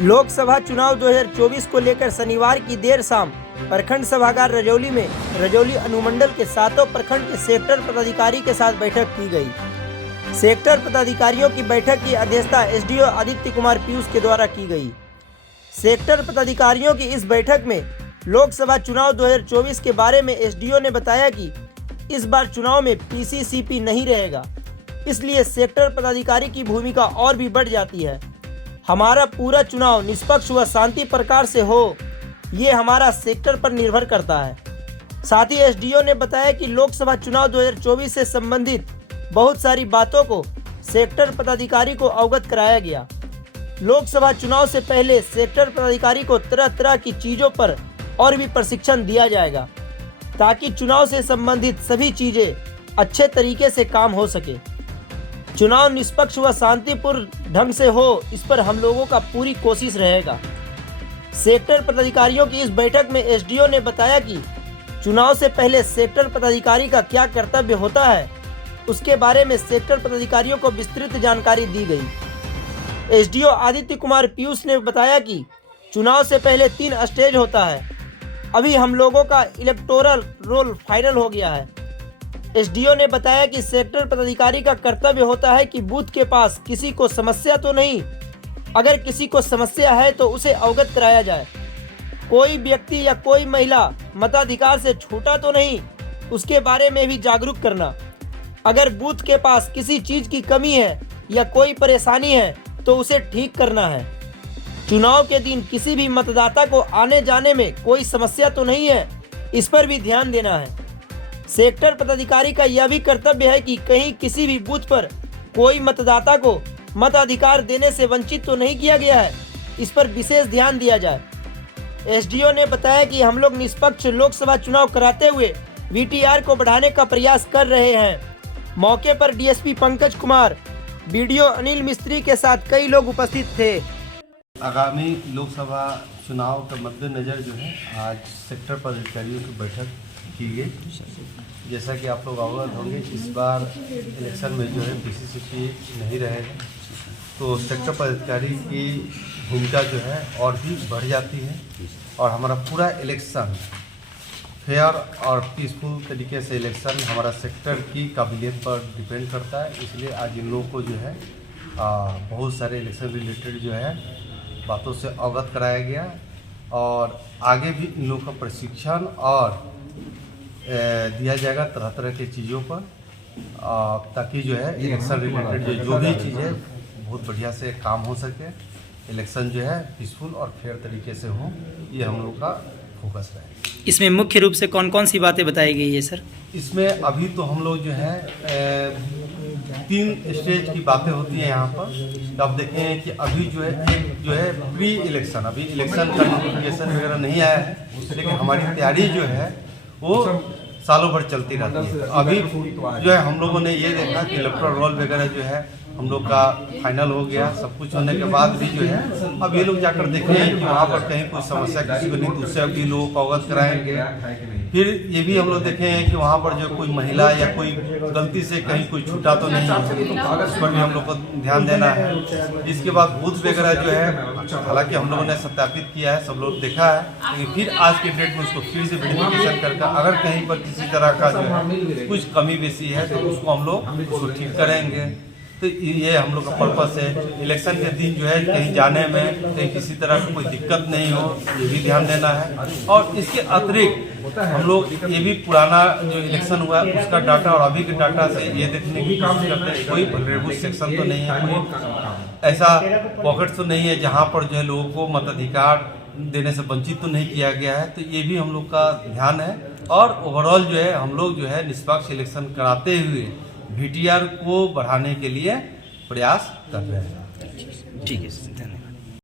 लोकसभा चुनाव 2024 को लेकर शनिवार की देर शाम प्रखंड सभागार रजौली में रजौली अनुमंडल के 7 प्रखंड के सेक्टर पदाधिकारी के साथ बैठक की गई। सेक्टर पदाधिकारियों की बैठक की अध्यक्षता एसडीओ आदित्य कुमार पीयूष के द्वारा की गई। सेक्टर पदाधिकारियों की इस बैठक में लोकसभा चुनाव 2024 के बारे में एसडीओ ने बताया कि इस बार चुनाव में पीसीसीपी नहीं रहेगा, इसलिए सेक्टर पदाधिकारी की भूमिका और भी बढ़ जाती है। हमारा पूरा चुनाव निष्पक्ष व शांति प्रकार से हो, ये हमारा सेक्टर पर निर्भर करता है। साथ ही एसडीओ ने बताया कि लोकसभा चुनाव 2024 से संबंधित बहुत सारी बातों को सेक्टर पदाधिकारी को अवगत कराया गया। लोकसभा चुनाव से पहले सेक्टर पदाधिकारी को तरह तरह की चीज़ों पर और भी प्रशिक्षण दिया जाएगा, ताकि चुनाव से संबंधित सभी चीज़ें अच्छे तरीके से काम हो सके। चुनाव निष्पक्ष व शांतिपूर्ण ढंग से हो, इस पर हम लोगों का पूरी कोशिश रहेगा। सेक्टर पदाधिकारियों की इस बैठक में एसडीओ ने बताया कि चुनाव से पहले सेक्टर पदाधिकारी का क्या कर्तव्य होता है, उसके बारे में सेक्टर पदाधिकारियों को विस्तृत जानकारी दी गई। एसडीओ आदित्य कुमार पीयूष ने बताया कि चुनाव से पहले 3 स्टेज होता है। अभी हम लोगों का इलेक्टोरल रोल फाइनल हो गया है। एसडीओ ने बताया कि सेक्टर पदाधिकारी का कर्तव्य होता है कि बूथ के पास किसी को समस्या तो नहीं, अगर किसी को समस्या है तो उसे अवगत कराया जाए। कोई व्यक्ति या कोई महिला मताधिकार से छूटा तो नहीं, उसके बारे में भी जागरूक करना। अगर बूथ के पास किसी चीज़ की कमी है या कोई परेशानी है तो उसे ठीक करना है। चुनाव के दिन किसी भी मतदाता को आने जाने में कोई समस्या तो नहीं है, इस पर भी ध्यान देना है। सेक्टर पदाधिकारी का यह भी कर्तव्य है कि कहीं किसी भी बूथ पर कोई मतदाता को मताधिकार देने से वंचित तो नहीं किया गया है, इस पर विशेष ध्यान दिया जाए। एसडीओ ने बताया कि हम लोग निष्पक्ष लोकसभा चुनाव कराते हुए वीटीआर को बढ़ाने का प्रयास कर रहे हैं। मौके पर डीएसपी पंकज कुमार, बीडीओ अनिल मिस्त्री के साथ कई लोग उपस्थित थे। आगामी लोकसभा चुनाव के मद्देनज़र जो है आज सेक्टर पदाधिकारियों की बैठक की गई। जैसा कि आप लोग अवगत होंगे, इस बार इलेक्शन में जो है पीसीसीपी नहीं रहेगा, तो सेक्टर पदाधिकारी की भूमिका जो है और भी बढ़ जाती है और हमारा पूरा इलेक्शन फेयर और पीसफुल तरीके से इलेक्शन हमारा सेक्टर की काबिलियत पर डिपेंड करता है। इसलिए आज इन लोगों को जो है बहुत सारे इलेक्शन रिलेटेड जो है बातों से अवगत कराया गया और आगे भी इन लोगों का प्रशिक्षण और दिया जाएगा तरह तरह की चीज़ों पर, ताकि जो है इलेक्शन रिलेटेड जो भी चीज़ें बहुत बढ़िया से काम हो सके, इलेक्शन जो है पीसफुल और फेयर तरीके से हो, ये हम लोग का फोकस है। इसमें मुख्य रूप से कौन कौन सी बातें बताई गई है सर? इसमें अभी तो हम लोग जो है 3 स्टेज की बातें होती हैं यहाँ पर। तो आप देखें कि अभी जो है प्री इलेक्शन, अभी इलेक्शन का नोटिफिकेशन वगैरह नहीं आया है, लेकिन हमारी तैयारी जो है वो सालों भर चलती रहती है। अभी जो है हम लोगों ने ये देखा कि इलेक्टोरल रोल वगैरह जो है हम लोग का फाइनल हो गया। सब कुछ होने के बाद भी जो है अब ये लोग जाकर देखें कि वहाँ पर कहीं कोई समस्या किसी को नहीं, तो उससे अभी लोगों को अवगत कराएंगे। फिर ये भी हम लोग देखें कि वहाँ पर जो कोई महिला या कोई गलती से कहीं कोई छूटा तो नहीं है, उस पर भी हम लोग को ध्यान देना है। इसके बाद बूथ वगैरह जो है हालांकि हम लोगों ने सत्यापित किया है, सब लोग देखा है, लेकिन फिर आज के डेट में उसको फिर से वेरिफिकेशन करके अगर कहीं पर किसी तरह का जो है कुछ कमी बेसी है तो उसको हम लोग उसको ठीक करेंगे। तो ये हम लोग का पर्पस है। इलेक्शन के दिन जो है कहीं जाने में कहीं किसी तरह की कोई दिक्कत नहीं हो, ये भी ध्यान देना है। और इसके अतिरिक्त हम लोग ये भी पुराना जो इलेक्शन हुआ है उसका डाटा और अभी के डाटा से ये देखने की कोशिश करते हैं कोई वल्नरेबल सेक्शन तो नहीं है, कोई ऐसा पॉकेट तो नहीं है जहाँ पर जो है लोगों को मताधिकार देने से वंचित तो नहीं किया गया है। तो ये भी हम लोग का ध्यान है और ओवरऑल जो है हम लोग जो है निष्पक्ष इलेक्शन कराते हुए वीटीआर को बढ़ाने के लिए प्रयास कर रहे हैं। ठीक है।